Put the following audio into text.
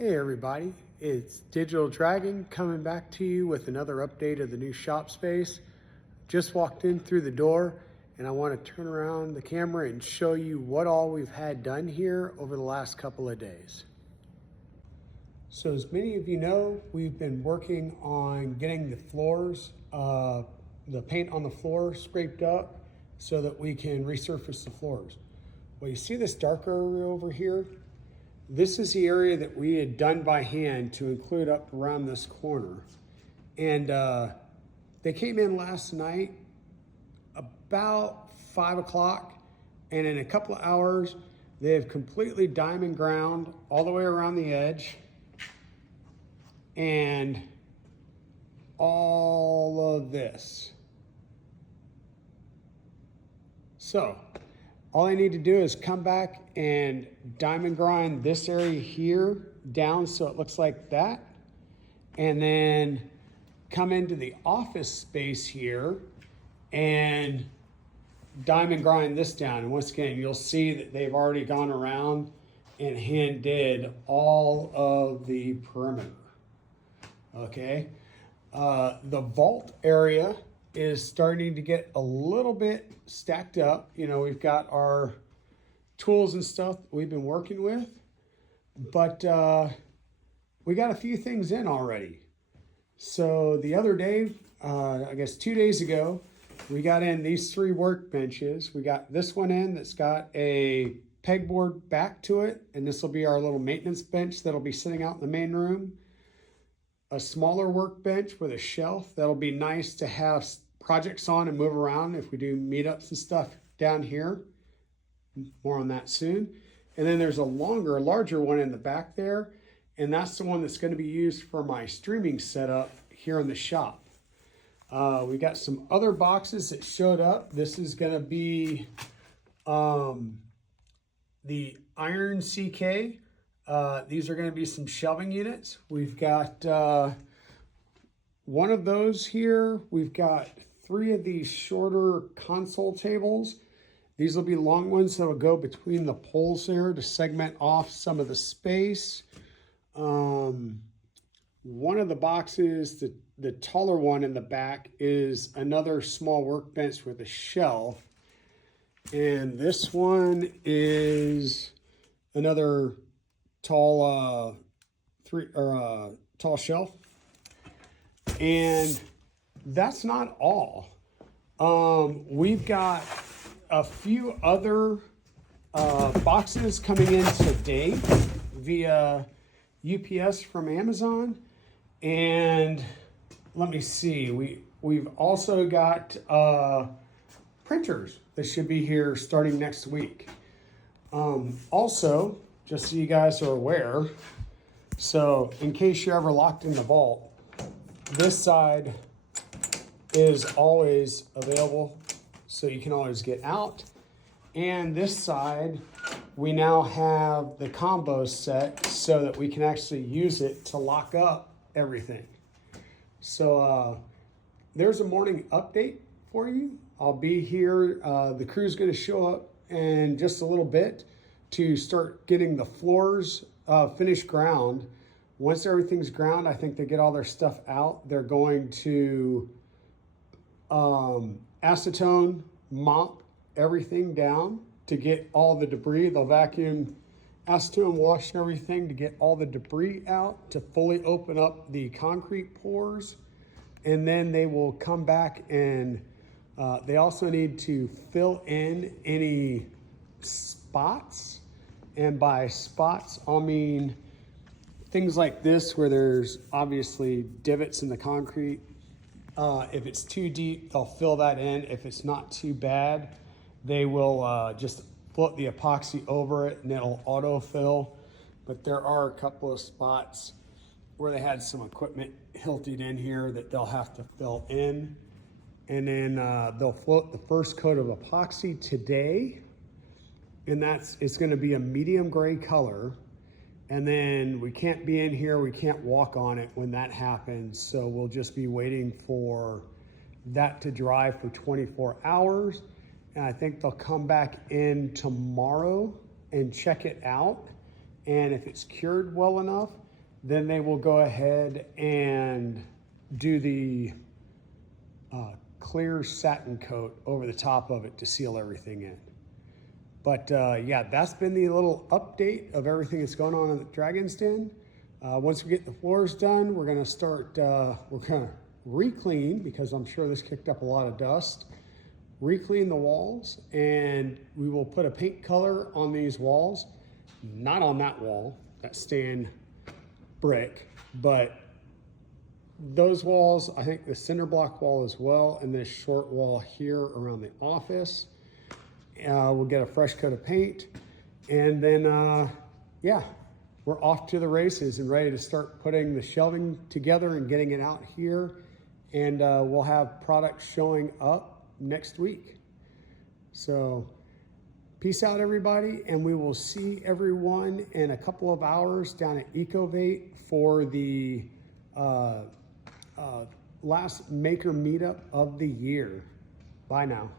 Hey everybody, it's Digital Dragon coming back to you with another update of the new shop space. Just walked in through the door and I want to turn around the camera and show you what all we've had done here over the last couple of days. So as many of you know, we've been working on getting the floors, the paint on the floor scraped up so that we can resurface the floors. Well, you see this dark area over here? This is the area that we had done by hand to include up around this corner. And they came in last night about 5 o'clock, and in a couple of hours, they have completely diamond ground all the way around the edge and all of this. So, all I need to do is come back and diamond grind this area here down so it looks like that. And then come into the office space here and diamond grind this down. And once again, you'll see that they've already gone around and hand did all of the perimeter. Okay. The vault area is starting to get a little bit stacked up. You know, we've got our tools and stuff that we've been working with, but we got a few things in already. So the other day, I guess 2 days ago, we got in these 3 workbenches. We got this one in that's got a pegboard back to it, and this will be our little maintenance bench that'll be sitting out in the main room. A smaller workbench with a shelf that'll be nice to have projects on and move around if we do meetups and stuff down here. More on that soon. And then there's a larger one in the back there, and that's the one that's going to be used for my streaming setup here in the shop. We got some other boxes that showed up. This is going to be the Iron CK. These are going to be some shelving units. We've got one of those here. We've got 3 of these shorter console tables. These will be long ones that will go between the poles there to segment off some of the space. One of the boxes, the taller one in the back, is another small workbench with a shelf. And this one is another tall tall shelf. And that's not all. We've got a few other boxes coming in today via UPS from Amazon. And let me see, we've also got printers that should be here starting next week. Also, just so you guys are aware, so in case you're ever locked in the vault, this side is always available, so you can always get out. And this side, we now have the combo set so that we can actually use it to lock up everything. So there's a morning update for you. I'll be here. The crew's going to show up in just a little bit to start getting the floors finished ground. Once everything's ground, I think they get all their stuff out. They're going to acetone mop everything down to get all the debris. They'll vacuum, acetone wash everything to get all the debris out, to fully open up the concrete pores. And then they will come back and they also need to fill in any spots. And by spots, I'll mean things like this where there's obviously divots in the concrete. If it's too deep, they'll fill that in. If it's not too bad, they will just float the epoxy over it and it'll autofill. But there are a couple of spots where they had some equipment hilted in here that they'll have to fill in. And then they'll float the first coat of epoxy today. And it's gonna be a medium gray color. And then we can't be in here, we can't walk on it when that happens. So we'll just be waiting for that to dry for 24 hours. And I think they'll come back in tomorrow and check it out. And if it's cured well enough, Then they will go ahead and do the clear satin coat over the top of it to seal everything in. But yeah, that's been the little update of everything that's going on in the Dragon's Den. Once we get the floors done, we're gonna start, we're gonna re-clean, because I'm sure this kicked up a lot of dust, re-clean the walls, and we will put a paint color on these walls, not on that wall, that stand brick, but those walls, I think the cinder block wall as well, and this short wall here around the office. We'll get a fresh coat of paint, and then yeah, we're off to the races and ready to start putting the shelving together and getting it out here, and we'll have products showing up next week. So peace out, everybody, and we will see everyone in a couple of hours down at Ecovate for the last maker meetup of the year. Bye now.